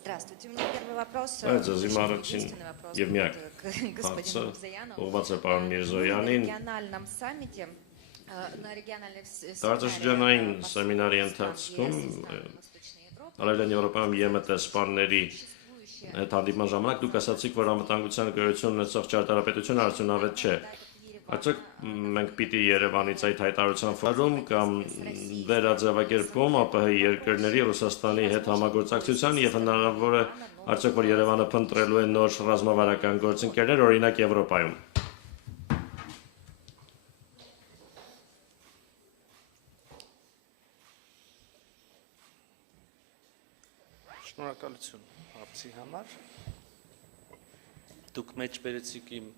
Здравствуйте. У меня первый вопрос. Это Очень Зимарочин единственный вопрос Евмяк. к господину Мирзояну. Ուղղված Միրզոյանին, На региональном саммите, на региональных տարածաշրջանային սեմինարի ընթացքում Արևելյան Եվրոպայում ԵՄՏ սպաների հետ հանդիպման ժամանակ դուք ասացիք, որ անվտանգության գոյություն ունեցող ճարտարապետությունը արդյունավետ չէ։ Արդյոք մենք պիտի Երևանից այդ հայտարարության ֆորում կամ վերաձևակերպում ԱՊՀ երկրների Ռուսաստանի հետ համագործակցության եւ հնարավոր է արդյոք որ Երևանը փնտրելու է նոր ռազմավարական գործընկերներ, օրինակ Եվրոպայում։ Շնորհակալություն հարցի համար։ Դուք մեջ բերեցիք իմ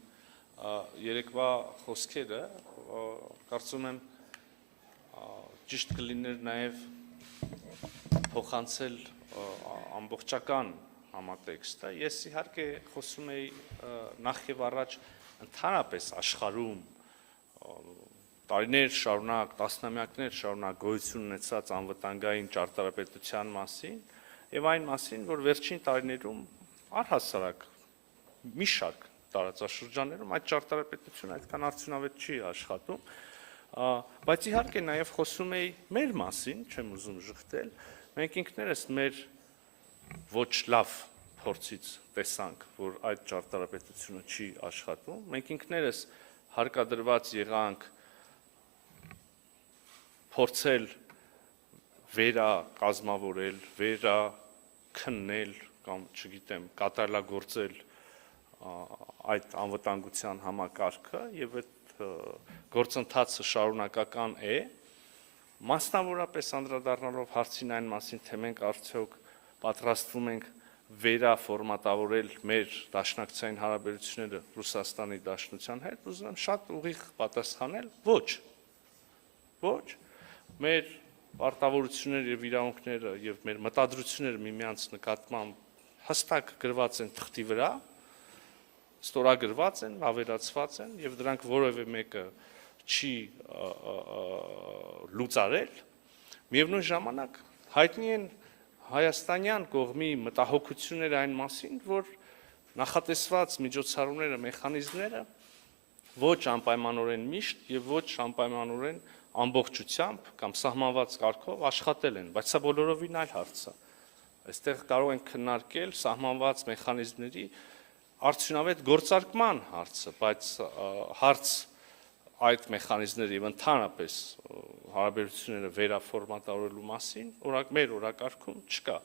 երեկվա խոսքերը, կարծում եմ ճիշտ կլիներ նաև փոխանցել ամբողջական համատեքստը։ Ես իհարկե խոսում էի նախ եւ առաջ ընդհանրապես աշխարհում տարիներ շարունակ, տասնամյակներ շարունակ գոյություն ունեցած անվտանգային ճարտարապետության մասին եւ այն մասին, որ վերջին տարիներում առհասարակ մի շարք տարածաշրջաններում այդ ճարտարապետությունը այդքան արդյունավետ չի աշխատում, բայց իհարկե նաև խոսում էի մեր մասին, չեմ ուզում ժխտել, մենք ինքներս մեր ոչ լավ փորձից տեսանք, որ այդ ճարտարապետությունը չի աշխատում, մենք ինքներս հարկադրված եղանք փորձել վերակազմավորել, վերաքննել կամ, չգիտեմ, կատարելագործել այդ անվտանգության համակարգը եւ այդ գործընթացը շարունակական է, մասնավորապես անդրադառնալով հարցին այն մասին, թե մենք արդյոք պատրաստվում ենք վերաֆորմատավորել մեր դաշնակցային հարաբերությունները Ռուսաստանի Դաշնության հետ, ուզում եմ շատ ուղիղ պատասխանել, ոչ, մեր պարտավորությունները եւ իրավունքները եւ մեր մտադրությունները միմյանց նկատմամբ հստակ գրված են թղթի վրա, ստորագրված են, ավերացված են եւ դրանք որևէ մեկը չի լուծարել։ Միևնույն ժամանակ հայտնի են հայաստանյան կողմի մտահոգությունները այն մասին, որ նախատեսված միջոցառումները, մեխանիզմները ոչ անպայմանորեն միշտ եւ ոչ անպայմանորեն ամբողջությամբ կամ սահմանված կարգով աշխատել են, բայց սա բոլորովին այլ հարց է։ Այստեղ կարող ենք քննարկել սահմանված մեխանիզմների արդյունավետ գործարկման հարցը, բայց հարց այդ մեխանիզմների եւ ընդհանրապես հարաբերությունները վերաֆորմատավորելու մասին մեր օրակարգում չկա։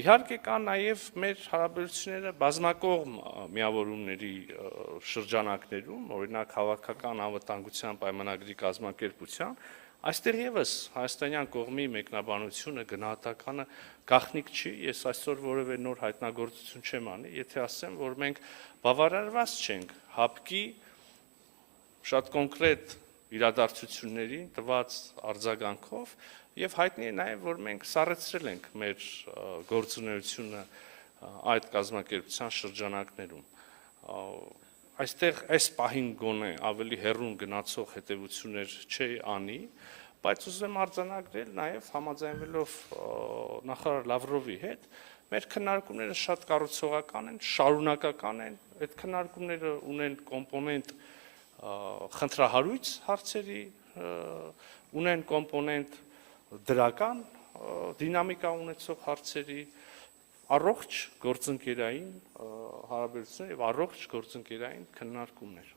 Իհարկե կա նաև մեր հարաբերությունները բազմակողմ միավորումների շրջանակներում, օրինակ հավաքական անվտանգության պայմանագրի կազմակերպության, այստեղ եւս հայաստանյան կողմի մեկնաբանությունը, գնահատականը գաղտնիք չի, ես այսօր որևէ նոր հայտնագործություն չեմ անի, եթե ասեմ, որ մենք բավարարված չենք ՀԱՊԿ-ի շատ կոնկրետ իրադարձություններին տված արձագանքով եւ հայտնի է նաեւ, որ մենք սառեցրել ենք մեր գործունեությունը այդ կազմակերպության շրջանակներում։ Այստեղ այս պահին գոնե ավելի հեռուն գնացող հետևություններ չի անի, բայց ուզում եմ արձանագրել նաեւ համաձայնվելով նախարար Լավրովի հետ, մեր քննարկումները շատ կառուցողական են, շարունակական են, այդ քննարկումները ունեն կոմպոնենտ խնդրահարույց հարցերի, ունեն կոմպոնենտ դրական դինամիկա ունեցող հարցերի, առողջ գործընկերային հարաբերություններ եւ առողջ գործընկերային քննարկումներ։